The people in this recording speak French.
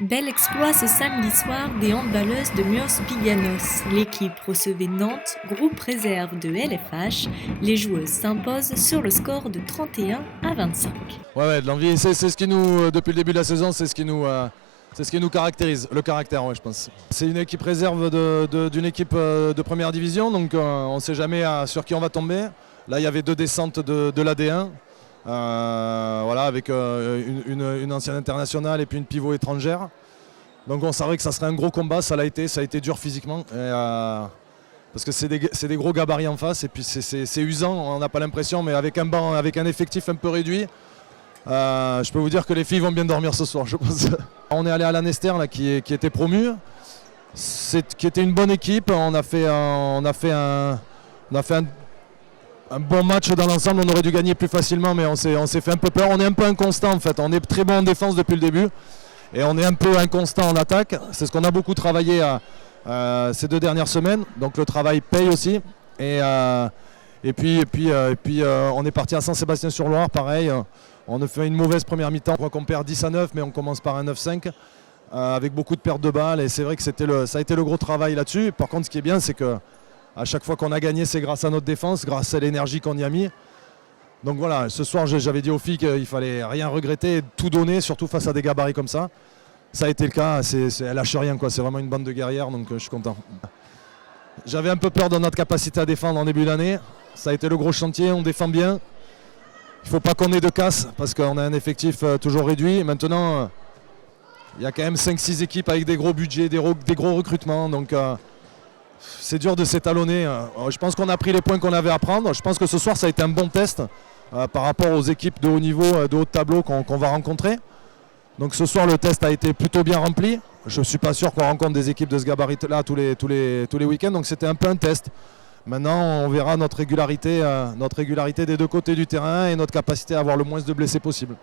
Bel exploit ce samedi soir des handballeuses de Mios Biganos. L'équipe recevait Nantes, groupe réserve de LFH. Les joueuses s'imposent sur le score de 31-25. Ouais, de l'envie, c'est ce qui nous, depuis le début de la saison, c'est ce qui nous caractérise, le caractère, ouais, je pense. C'est une équipe réserve d'une équipe de première division, donc on ne sait jamais sur qui on va tomber. Là, il y avait 2 descentes de l'AD1. Voilà, avec une ancienne internationale et puis une pivot étrangère. Donc on savait que ça serait un gros combat, ça a été dur physiquement. Parce que c'est des gros gabarits en face et puis c'est usant, on n'a pas l'impression, mais avec un effectif un peu réduit, je peux vous dire que les filles vont bien dormir ce soir, je pense. On est allé à Lanester là, qui était promu, qui était une bonne équipe. On a fait un bon match dans l'ensemble, on aurait dû gagner plus facilement, mais on s'est fait un peu peur. On est un peu inconstant en fait, on est très bon en défense depuis le début et on est un peu inconstant en attaque. C'est ce qu'on a beaucoup travaillé ces 2 dernières semaines, donc le travail paye aussi. Et puis on est parti à Saint-Sébastien-sur-Loire, pareil. On a fait une mauvaise première mi-temps, je crois qu'on perd 10-9, mais on commence par un 9-5 avec beaucoup de pertes de balles. Et c'est vrai que ça a été le gros travail là-dessus. Par contre, ce qui est bien, c'est que à chaque fois qu'on a gagné, c'est grâce à notre défense, grâce à l'énergie qu'on y a mis. Donc voilà, ce soir, j'avais dit aux filles qu'il fallait rien regretter, tout donner, surtout face à des gabarits comme ça. Ça a été le cas, elle lâche rien, quoi. C'est vraiment une bande de guerrières, donc je suis content. J'avais un peu peur de notre capacité à défendre en début d'année. Ça a été le gros chantier, on défend bien. Il ne faut pas qu'on ait de casse, parce qu'on a un effectif toujours réduit. Maintenant, il y a quand même 5-6 équipes avec des gros budgets, des gros recrutements. Donc c'est dur de s'étalonner. Je pense qu'on a pris les points qu'on avait à prendre. Je pense que ce soir, ça a été un bon test par rapport aux équipes de haut niveau, de haut tableau qu'on va rencontrer. Donc ce soir, le test a été plutôt bien rempli. Je ne suis pas sûr qu'on rencontre des équipes de ce gabarit-là tous les week-ends. Donc c'était un peu un test. Maintenant, on verra notre régularité des 2 côtés du terrain et notre capacité à avoir le moins de blessés possible.